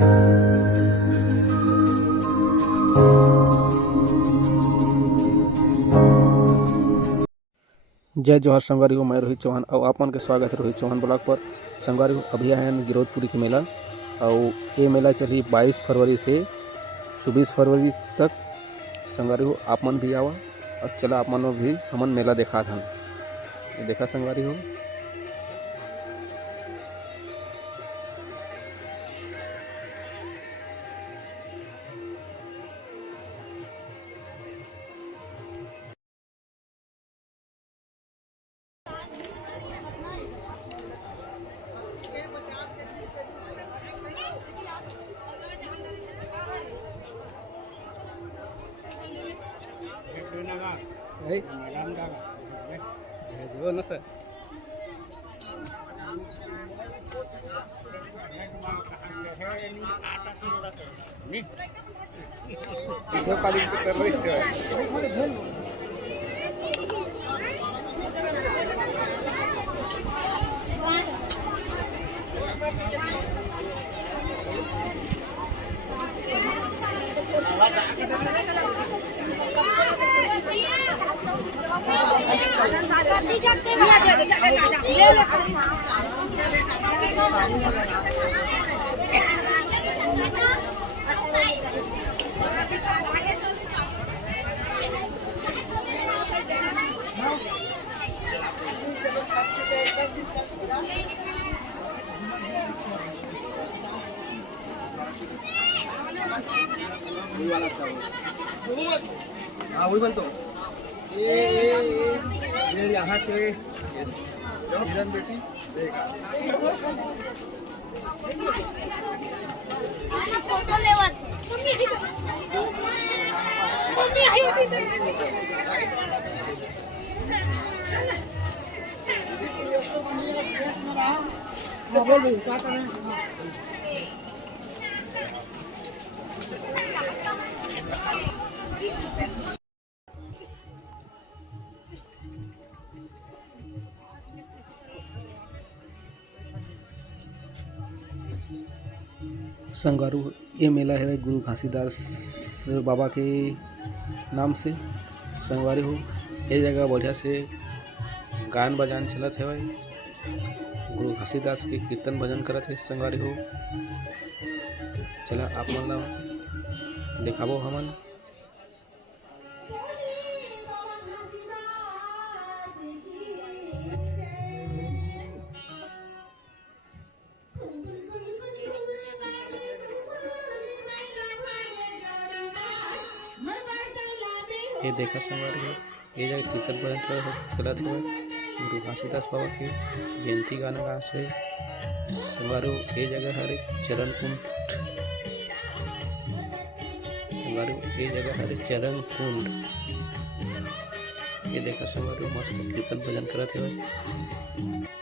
जय जोहर संगवारी हो। मैं रोहित चौहान और आपन के स्वागत है रोहित चौहान ब्लॉग पर। संगवारी हो अभी आए हैं गिरौदपुरी के मेला और ये मेला चली 22 फरवरी से 26 फरवरी तक। संगवारी हो आप मन भी आवा और चला आप मन भी हमन मेला देखा था। देखा संगवारी हो। जो ना सर हाँ वही बनता ये यहाँ से हिरन बेटी फोटो लेवत संगवारू ये मेला है गुरु घासीदास बाबा के नाम से। संगवारी हो ये जगह बढ़िया से गान बजान चलत है। गुरु घासीदास के कीर्तन भजन करत है। संगवारी हो चला आप मन ला देखाबो हमन। ये देखा संगवारी हो ये जगह कीर्तन भजन चलत है। गुरु घासीदास बाबा के जयंती गाना गा से। संगवारी हो ये जगह हर चरण कुंड। संगवारी हो ये जगह हर चरण कुंड। ये देखा संगवारी हो मस्त कीर्तन भजन करत है।